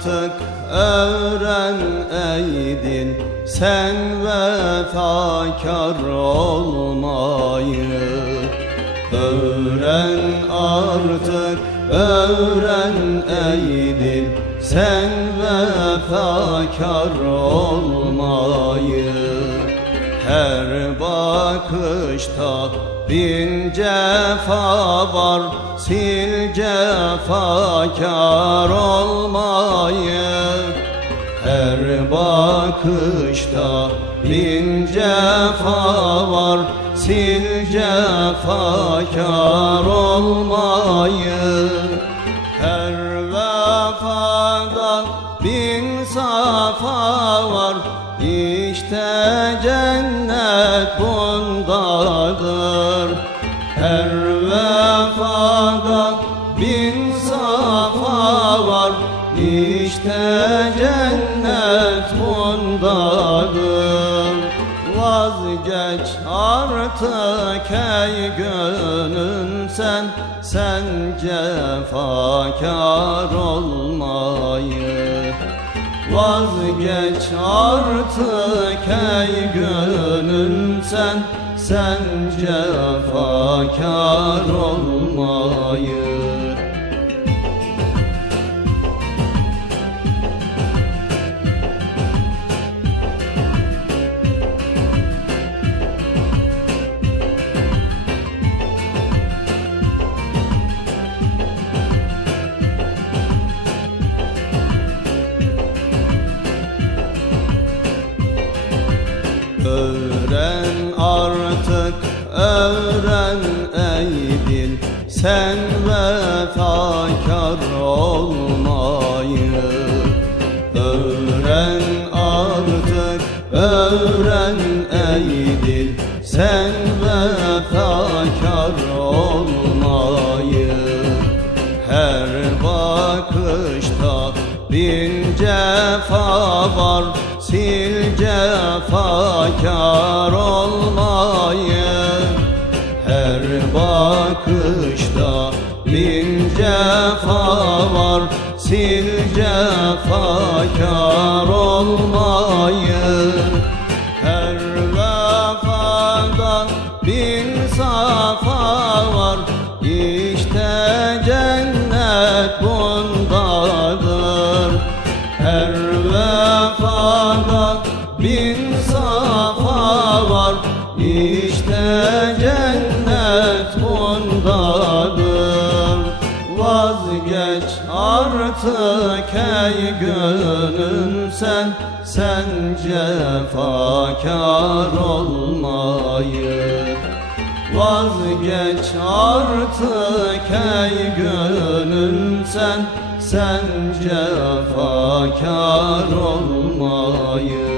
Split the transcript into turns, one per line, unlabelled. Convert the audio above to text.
artık öğren ey dil Sen vefakar olmayı. Öğren artık öğren ey dil Sen vefakar olmayı. Her bakışta bin cefa var Sil cefakar olmayı. Her bakışta bin cefa var Sil cefakar olmayı. Her vefada bin safa var İşte cennet bundadır İşte cennet bundadır. Vazgeç artık ey gönül sen Sen cefakar olmayı. Vazgeç artık ey gönül sen Sen cefakar olmayı Öğren artık öğren ey dil. Sen vefakar olmayı. Öğren artık öğren ey dil. Sen vefakar var Sil cefakar olmayı. Her bakışta bin cefa var Sil cefakar olmayı. Her vefada bin safa var İşte cennet bundadır. Her bin safa var. İşte cennet bundadır Vazgeç artık ey gönül sen. Sen cefakar olmayı. Vazgeç artık ey gönül sen. Sen cefakar olmayı